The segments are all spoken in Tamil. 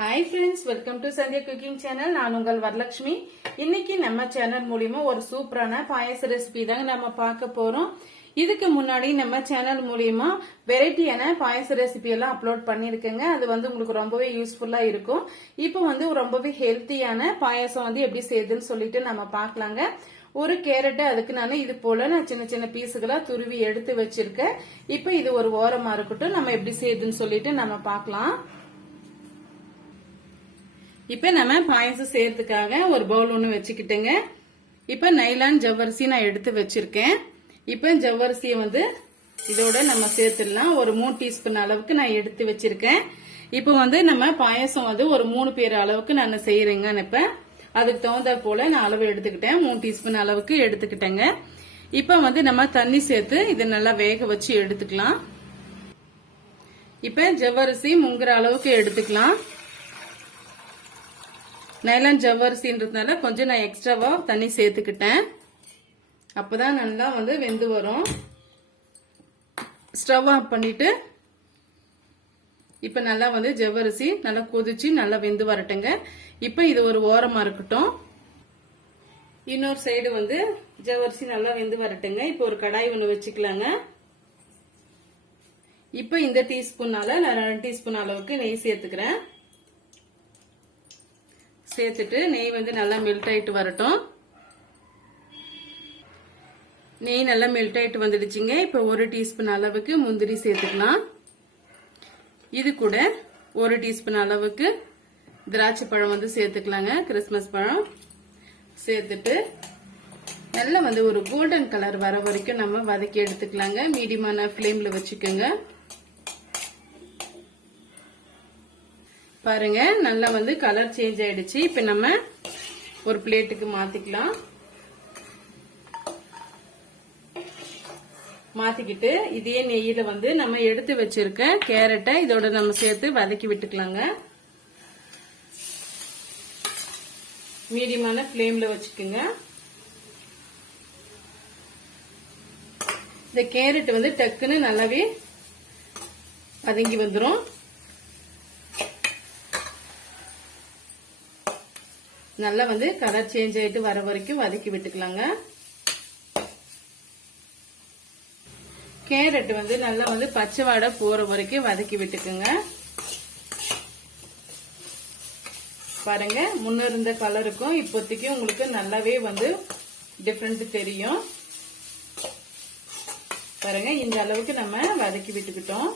Hi friends welcome to Sandhya cooking channel நான் உங்கள் வரலட்சுமி. இன்னைக்கு நம்ம சேனல் மூலியமா ஒரு சூப்பரான பாயச ரெசிபி தாங்க நம்ம பார்க்க போறோம். இதுக்கு முன்னாடி நம்ம சேனல் மூலியமா வெரைட்டியான பாயச ரெசிபி எல்லாம் அப்லோட் பண்ணிருக்கேங்க அது வந்து உங்களுக்கு ரொம்பவே யூஸ்ஃபுல்லா இருக்கும். இப்போ வந்து ரொம்பவே ஹெல்த்தியான பாயசம் வந்து எப்படி செய்யுதுன்னு சொல்லிட்டு நம்ம பார்க்கலாங்க. ஒரு கேரட்டை அதுக்கு நான் இது போல நான் சின்ன சின்ன பீஸுகளா துருவி எடுத்து வச்சிருக்கேன். இப்போ இது ஒரு ஓரமா இருக்கட்டும். நம்ம எப்படி செய்யுதுன்னு சொல்லிட்டு நம்ம பார்க்கலாம். இப்ப நம்ம பாயசம் செய்யறதுக்காக ஒரு பவுல் ஒன்று வச்சுக்கிட்டேங்க. இப்ப நைலான் ஜவ்வரிசி நான் எடுத்து வச்சிருக்கேன். இப்ப ஜவ்வரிசியை வந்து இதோட நம்ம சேர்த்துடலாம். ஒரு மூணு டீஸ்பூன் அளவுக்கு நான் எடுத்து வச்சிருக்கேன். இப்போ வந்து நம்ம பாயசம் வந்து ஒரு மூணு பேர் அளவுக்கு நான் செய்யறேங்க இப்ப. அதுக்கு தகுந்த போல நான் அளவு எடுத்துக்கிட்டேன். மூணு டீஸ்பூன் அளவுக்கு எடுத்துக்கிட்டேங்க. இப்ப வந்து நம்ம தண்ணி சேர்த்து இதை நல்லா வேக வச்சு எடுத்துக்கலாம். இப்ப ஜவ்வரிசி முங்குற அளவுக்கு எடுத்துக்கலாம். நைலான் ஜவ்வரிசின்றதுனால கொஞ்சம் நான் எக்ஸ்ட்ராவா தண்ணி சேர்த்துக்கிட்டேன். அப்பதான் நல்லா வந்து வெந்து வரும். ஸ்டவ் ஆஃப் பண்ணிட்டு இப்ப நல்லா வந்து ஜவ்வரிசி நல்லா கொதிச்சு நல்லா வெந்து வரட்டுங்க. இப்ப இது ஒரு ஓரமா இருக்கட்டும். இன்னொரு சைடு வந்து ஜவ்வரிசி நல்லா வெந்து வரட்டுங்க. இப்ப ஒரு கடாய் ஒன்று வச்சுக்கலாங்க. இப்ப இந்த டீஸ்பூனால நான் ரெண்டு டீஸ்பூன் அளவுக்கு நெய் சேர்த்துக்கிறேன். சேர்த்துட்டு நெய் வந்து நல்லா மெல்ட் ஆயிட்டு வரட்டும். நெய் நல்லா மெல்ட் ஆயிட்டு வந்துடுச்சுங்க. இப்போ ஒரு டீஸ்பூன் அளவுக்கு முந்திரி சேர்த்துக்கலாம். இது கூட ஒரு டீஸ்பூன் அளவுக்கு திராட்சை பழம் வந்து சேர்த்துக்கலாங்க. கிறிஸ்மஸ் பழம் சேர்த்துட்டு நல்லா வந்து ஒரு கோல்டன் கலர் வர வரைக்கும் நம்ம வதக்கி எடுத்துக்கலாங்க. மீடியமான ஃப்ளேம்ல வச்சுக்கோங்க. பாருங்க நல்லா வந்து கலர் சேஞ்ச் ஆயிடுச்சு. இப்ப நம்ம ஒரு பிளேட்டுக்கு மாத்திக்கலாம். மாத்திக்கிட்டு இதே நெய்யில வந்து நம்ம எடுத்து வச்சிருக்க கேரட்டை இதோட நம்ம சேர்த்து வதக்கி விட்டுக்கலாங்க. மீடியமான ஃப்ளேமில் வச்சுக்கோங்க. இந்த கேரட் வந்து டக்குன்னு நல்லாவே வதங்கி வந்துடும் நல்லா வந்து கலர் சேஞ்ச் ஆயிட்டு வர வரைக்கும் வதக்கி விட்டுக்கலாங்க. கேரட் வந்து நல்லா வந்து பச்சை வாடை போற வரைக்கும் வதக்கி விட்டுக்குங்க. பாருங்க முன்ன இருந்த கலருக்கும் இப்போதைக்கு உங்களுக்கு நல்லாவே வந்து டிஃப்ரெண்ட் தெரியும். பாருங்க இந்த அளவுக்கு நம்ம வதக்கி விட்டுக்கிட்டோம்.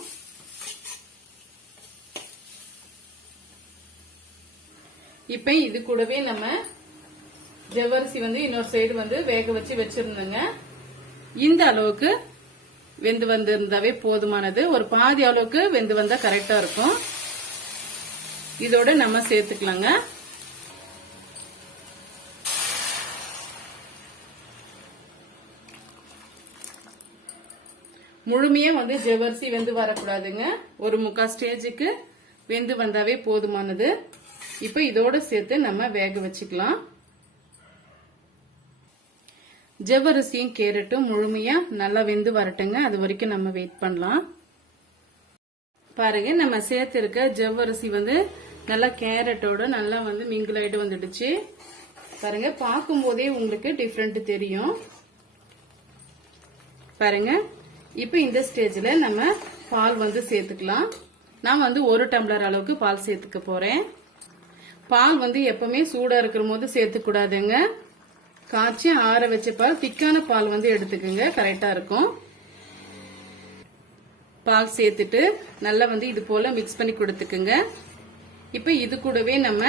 இப்ப இது கூடவே நம்ம ஜவ்வரிசி வந்து இன்னொரு சைடு வந்து வேக வச்சு வச்சிருந்தோங்க. இந்த அளவுக்கு வெந்து வந்திருந்தாவே போதுமானது. ஒரு பாதி அளவுக்கு வெந்து வந்தா கரெக்டா இருக்கும். இதோட நம்ம சேர்த்துக்கலாங்க. முழுமையா வந்து ஜவ்வரிசி வெந்து வரக்கூடாதுங்க. ஒரு முக்கா ஸ்டேஜுக்கு வெந்து வந்தாவே போதுமானது. இப்போ இதோட சேர்த்து நம்ம வேக வச்சுக்கலாம். ஜவ்வரிசியும் கேரட்டும் முழுமையா நல்லா வெந்து வரட்டுங்க. அது வரைக்கும் நம்ம வெயிட் பண்ணலாம். பாருங்க நம்ம சேர்த்திருக்க ஜவ்வரிசி வந்து நல்லா கேரட்டோட நல்லா வந்து மிங்கிள் ஆயிட்டு வந்துடுச்சு. பாருங்க பார்க்கும் போதே உங்களுக்கு டிஃப்ரெண்ட் தெரியும். பாருங்க இப்ப இந்த ஸ்டேஜ்ல நம்ம பால் வந்து சேர்த்துக்கலாம். நான் வந்து ஒரு டம்ளர் அளவுக்கு பால் சேர்த்துக்க போறேன். பால் வந்து எப்பவுமே சூடா இருக்கிற போது சேர்த்துக்கூடாதுங்க. காய்ச்சி ஆற வச்ச பால் திக்கான பால் வந்து எடுத்துக்கோங்க. கரெக்டா இருக்கும். பால் சேர்த்துட்டு நல்லா வந்து இது போல மிக்ஸ் பண்ணி கொடுத்துக்குங்க. இப்போ இது கூடவே நம்ம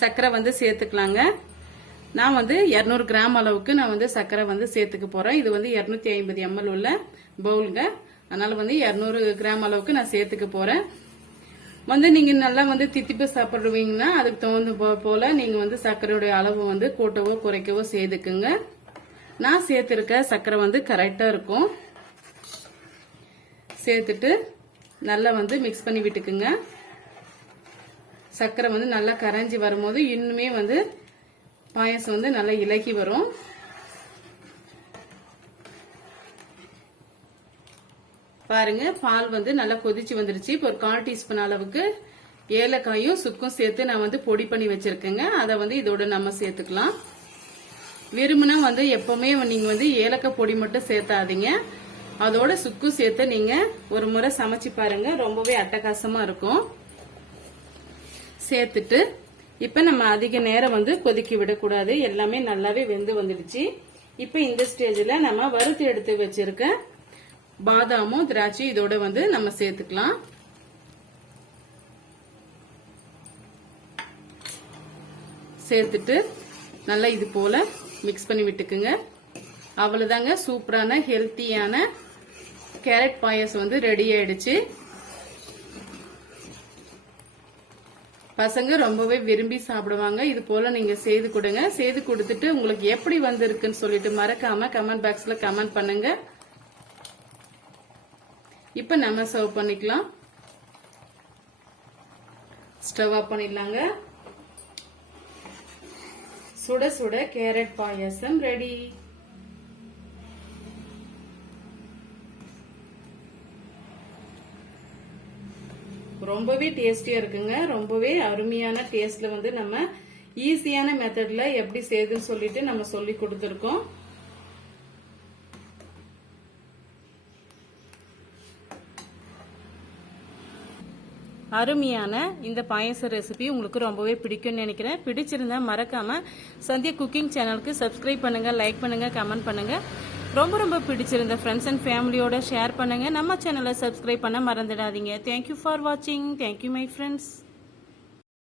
சர்க்கரை வந்து சேர்த்துக்கலாங்க. நான் வந்து இரநூறு கிராம் அளவுக்கு நான் வந்து சர்க்கரை வந்து சேர்த்துக்க போறேன். இது வந்து இரநூத்தி ஐம்பது எம்எல் உள்ள பவுலுங்க அதனால வந்து இரநூறு கிராம் அளவுக்கு நான் சேர்த்துக்க போறேன். வந்து நீங்க நல்லா வந்து தித்திப்பு சாப்பிடுவீங்கன்னா அதுக்கு தகுந்த போல நீங்க வந்து சர்க்கரையுடைய அளவு வந்து கூட்டவோ குறைக்கவோ செய்துக்குங்க நான் சேர்த்திருக்க சர்க்கரை வந்து கரெக்டா இருக்கும். சேர்த்துட்டு நல்லா வந்து மிக்ஸ் பண்ணி விட்டுக்குங்க. சர்க்கரை வந்து நல்லா கரைஞ்சி வரும்போது இன்னுமே வந்து பாயசம் வந்து நல்லா இலகி வரும். பாருங்க பால் வந்து நல்லா கொதிச்சு வந்துருச்சு. இப்போ ஒரு கால் டீஸ்பூன் அளவுக்கு ஏலக்காயும் சுக்கும் சேர்த்து நான் வந்து பொடி பண்ணி வச்சிருக்கேங்க. அதை வந்து இதோட நம்ம சேர்த்துக்கலாம். விரும்புனா வந்து எப்பவுமே நீங்க வந்து ஏலக்காய் பொடி மட்டும் சேர்த்தாதீங்க. அதோட சுக்கும் சேர்த்து நீங்க ஒரு முறை சமைச்சு பாருங்க. ரொம்பவே அட்டகாசமா இருக்கும். சேர்த்துட்டு இப்ப நம்ம அதிக நேரம் வந்து கொதிக்க விடக்கூடாது. எல்லாமே நல்லாவே வெந்து வந்துடுச்சு. இப்ப இந்த ஸ்டேஜ்ல நம்ம வறுத்து எடுத்து வச்சிருக்க பாதாமும் திராட்சை இதோட வந்து நம்ம சேர்த்துக்கலாம். சேர்த்துட்டு நல்லா இது போல மிக்ஸ் பண்ணி விட்டுக்குங்க. அவ்வளவுதாங்க சூப்பரான ஹெல்த்தியான கேரட் பாயசம் வந்து ரெடி ஆயிடுச்சு. பசங்க ரொம்பவே விரும்பி சாப்பிடுவாங்க. இது போல நீங்க செய்து கொடுங்க. செய்து கொடுத்துட்டு உங்களுக்கு எப்படி வந்திருக்குன்னு சொல்லிட்டு மறக்காம கமெண்ட் பாக்ஸ்ல கமெண்ட் பண்ணுங்க. இப்ப நம்ம சர்வ் பண்ணிக்கலாம். ஸ்டவ் ஆஃப் பண்ணிடலாங்க. சுட சுட கேரட் பாயாசம் ரெடி ரொம்பவே டேஸ்டியா இருக்குங்க. ரொம்பவே அருமையான டேஸ்ட்ல வந்து நம்ம ஈஸியான மெத்தட்ல எப்படி செய்யுதுன்னு சொல்லிட்டு நம்ம சொல்லி கொடுத்துருக்கோம். அருமையான இந்த பாயச ரெசிபி உங்களுக்கு ரொம்பவே பிடிக்கும்னு நினைக்கிறேன். பிடிச்சிருந்தா மறக்காம சந்தியா குக்கிங் சேனலுக்கு சப்ஸ்கிரைப் பண்ணுங்க லைக் பண்ணுங்க கமெண்ட் பண்ணுங்க. ரொம்ப ரொம்ப பிடிச்சிருந்த ஃப்ரெண்ட்ஸ் அண்ட் ஃபேமிலியோட ஷேர் பண்ணுங்க. நம்ம சேனலை சப்ஸ்கிரைப் பண்ண மறந்துடாதீங்க. தேங்க்யூ ஃபார் வாட்சிங் தேங்க்யூ மை ஃப்ரெண்ட்ஸ்